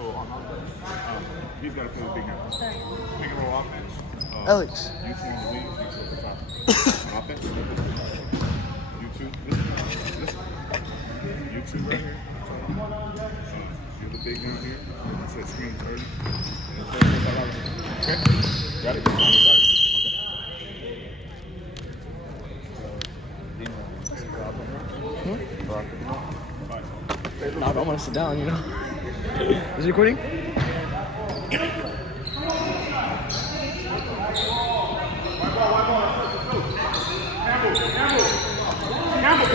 So on offense, he's got to play the big guy. Pick and roll offense. Alex. You two in the wings, you two at the top. On offense, you two. Listen. You two right here. You're the big one here. That's a screen 30. Okay? Got it? No, I don't want to sit down, you know. Is it recording? Hey,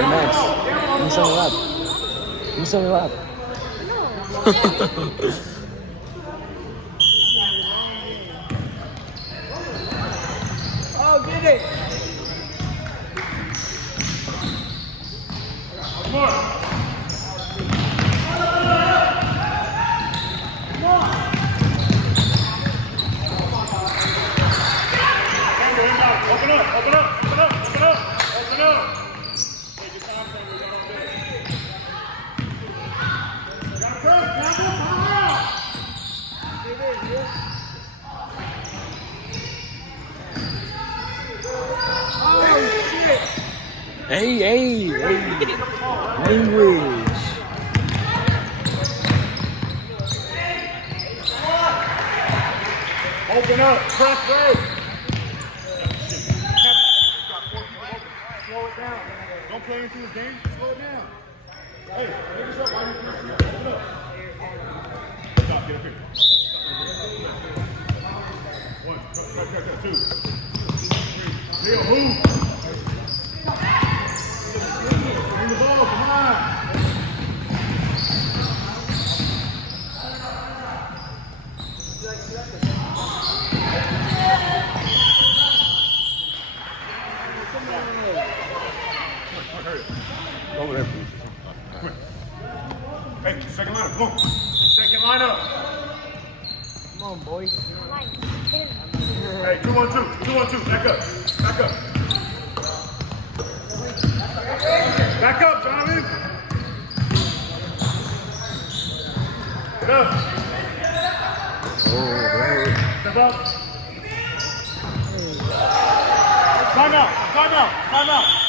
Max, let me sell your lap. Let me sell your lap. Oh, get it! Come on! Open up! Hey. Language. Open up! Press right! Slow it down. Don't play into his game. Slow it down. Hey, make this up. Why you open up? Stop, get up here. One, cut, 2. 3. Move. Bring the ball, come on. Over there, please. Quick. Hey, second lineup, come on. Second lineup. Come on, boys. Hey, 2-1-2. 2-1-2. Back up. Back up, Jonathan. Get up. Step up. Time out.